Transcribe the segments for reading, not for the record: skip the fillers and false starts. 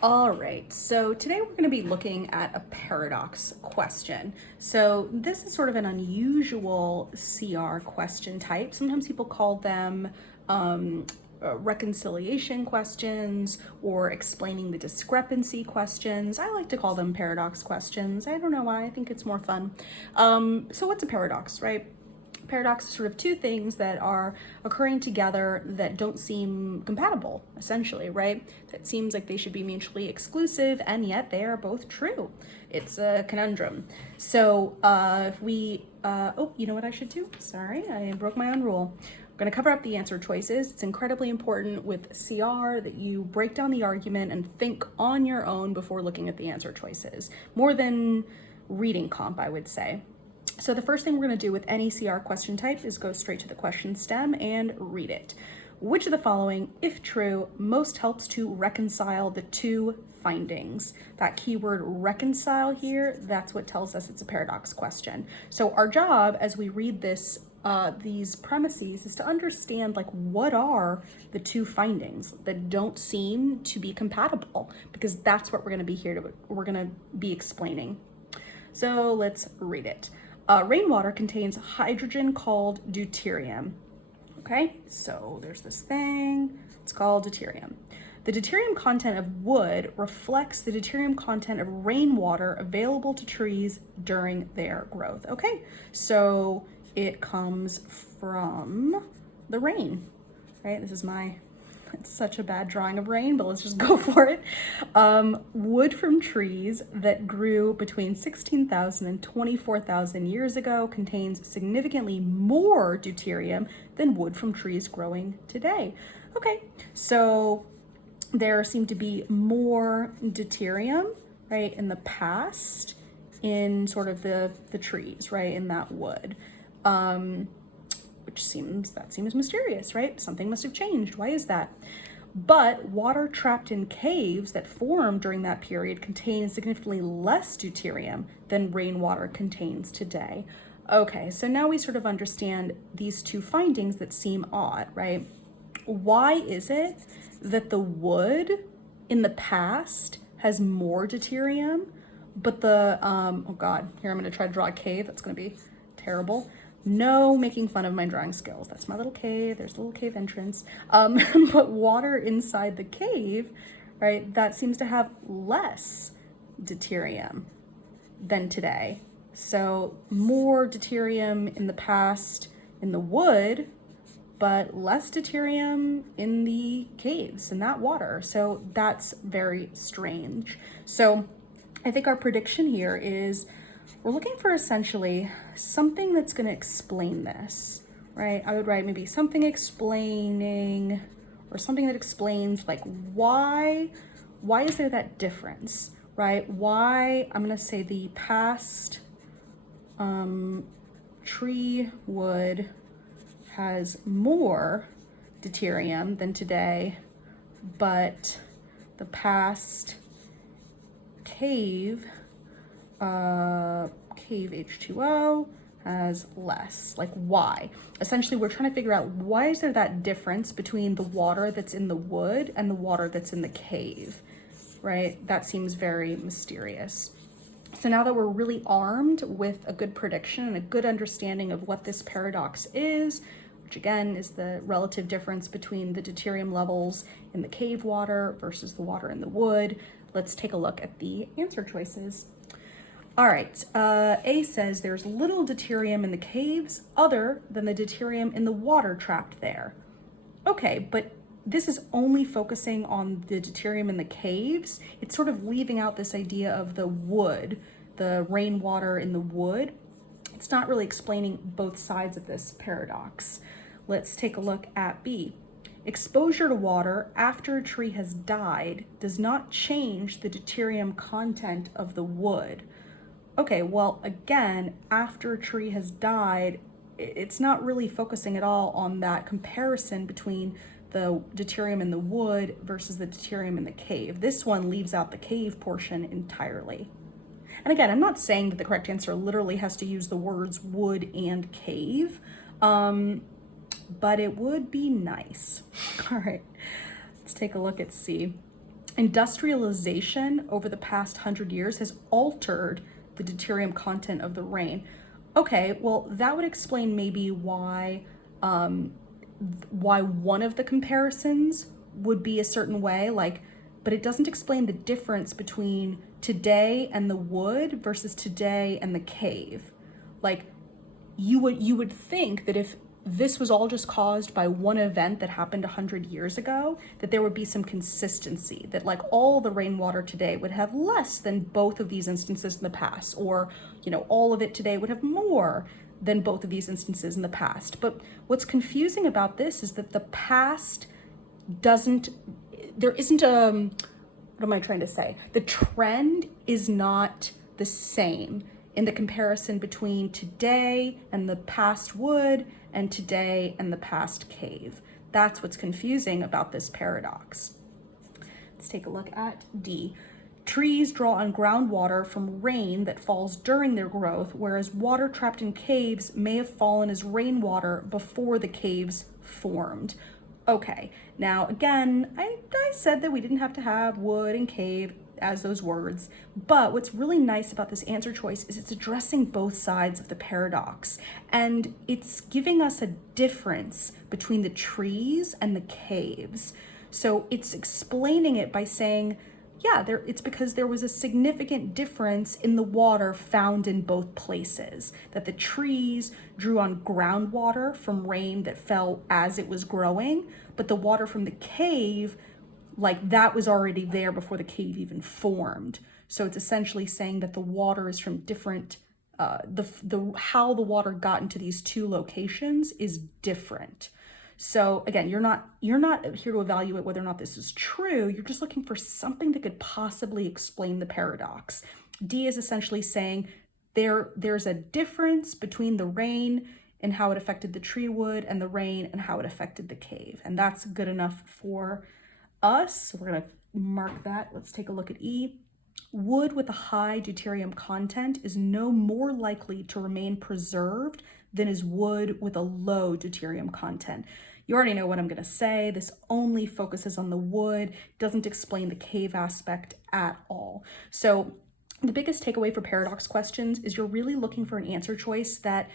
All right, so today we're going to be looking at a paradox question. So this is sort of an unusual CR question type. Sometimes people call them reconciliation questions or explaining the discrepancy questions. I like to call them paradox questions. I don't know why, I think it's more fun. So what's a paradox, right? Paradox is sort of two things that are occurring together that don't seem compatible, essentially, right? It seems like they should be mutually exclusive, and yet they are both true. It's a conundrum. So if we, oh, you know what I should do? Sorry, I broke my own rule. I'm going to cover up the answer choices. It's incredibly important with CR that you break down the argument and think on your own before looking at the answer choices. More than reading comp, I would say. So the first thing we're going to do with any CR question type is go straight to the question stem and read it. Which of the following, if true, most helps to reconcile the two findings? That keyword reconcile here, that's what tells us it's a paradox question. So our job as we read this, these premises is to understand like what are the two findings that don't seem to be compatible, because that's what we're going to be explaining. So let's read it. Rainwater contains hydrogen called deuterium. Okay, so there's this thing, it's called deuterium. The deuterium content of wood reflects the deuterium content of rainwater available to trees during their growth. Okay, so it comes from the rain, right? This is it's such a bad drawing of rain, but let's just go for it. Wood from trees that grew between 16,000 and 24,000 years ago contains significantly more deuterium than wood from trees growing today. Okay, so there seemed to be more deuterium, right, in the past in sort of the trees, right, in that wood. Which seems mysterious, right? Something must have changed. Why is that? But water trapped in caves that formed during that period contained significantly less deuterium than rainwater contains today. Okay, so now we sort of understand these two findings that seem odd, right? Why is it that the wood in the past has more deuterium, but the, oh God, here I'm gonna try to draw a cave. That's gonna be terrible. No making fun of my drawing skills. That's my little cave. There's a little cave entrance. But water inside the cave, right, that seems to have less deuterium than today. So more deuterium in the past in the wood, but less deuterium in the caves, in that water. So that's very strange. So I think our prediction here is we're looking for essentially something that's going to explain this, right? I would write maybe something explaining, or something that explains like why is there that difference, right? Why, I'm going to say the past tree wood has more deuterium than today, but the past cave H2O has less. Like why? Essentially, we're trying to figure out why is there that difference between the water that's in the wood and the water that's in the cave, right? That seems very mysterious. So now that we're really armed with a good prediction and a good understanding of what this paradox is, which again is the relative difference between the deuterium levels in the cave water versus the water in the wood, let's take a look at the answer choices. All right, A says there's little deuterium in the caves other than the deuterium in the water trapped there. Okay, but this is only focusing on the deuterium in the caves. It's sort of leaving out this idea of the wood, the rainwater in the wood. It's not really explaining both sides of this paradox. Let's take a look at B. Exposure to water after a tree has died does not change the deuterium content of the wood. Okay, well, again, after a tree has died, it's not really focusing at all on that comparison between the deuterium in the wood versus the deuterium in the cave. This one leaves out the cave portion entirely. And again, I'm not saying that the correct answer literally has to use the words wood and cave, but it would be nice. All right, let's take a look at C. Industrialization over the past 100 years has altered the deuterium content of the rain. Okay, well, that would explain maybe why one of the comparisons would be a certain way, like, but it doesn't explain the difference between today and the wood versus today and the cave. Like, you would think that if this was all just caused by one event that happened 100 years ago, that there would be some consistency, that like all the rainwater today would have less than both of these instances in the past, or, you know, all of it today would have more than both of these instances in the past. But what's confusing about this is that the past there isn't what am I trying to say? The trend is not the same in the comparison between today and the past wood and today and the past cave. That's what's confusing about this paradox. Let's take a look at D. Trees draw on groundwater from rain that falls during their growth, whereas water trapped in caves may have fallen as rainwater before the caves formed. Okay, now again, I said that we didn't have to have wood and cave as those words, but what's really nice about this answer choice is it's addressing both sides of the paradox, and it's giving us a difference between the trees and the caves. So it's explaining it by saying, yeah, it's because there was a significant difference in the water found in both places, that the trees drew on groundwater from rain that fell as it was growing, but the water from the cave, like that was already there before the cave even formed. So it's essentially saying that the water is from different, how the water got into these two locations is different. So again, you're not here to evaluate whether or not this is true. You're just looking for something that could possibly explain the paradox. D is essentially saying there's a difference between the rain and how it affected the tree wood and the rain and how it affected the cave. And that's good enough for us. So we're gonna mark that. Let's take a look at E. Wood with a high deuterium content is no more likely to remain preserved than is wood with a low deuterium content. You already know what I'm going to say. This only focuses on the wood, doesn't explain the cave aspect at all. So the biggest takeaway for paradox questions is you're really looking for an answer choice that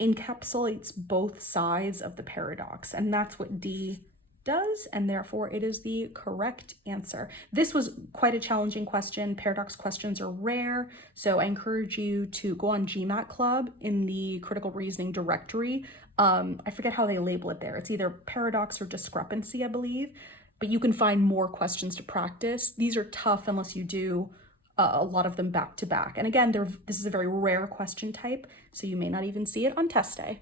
encapsulates both sides of the paradox, and that's what D does, and therefore it is the correct answer. This was quite a challenging question. Paradox questions are rare, so I encourage you to go on GMATClub in the critical reasoning directory. I forget how they label it there. It's either paradox or discrepancy, I believe, but you can find more questions to practice. These are tough unless you do a lot of them back to back. And again, this is a very rare question type, so you may not even see it on test day.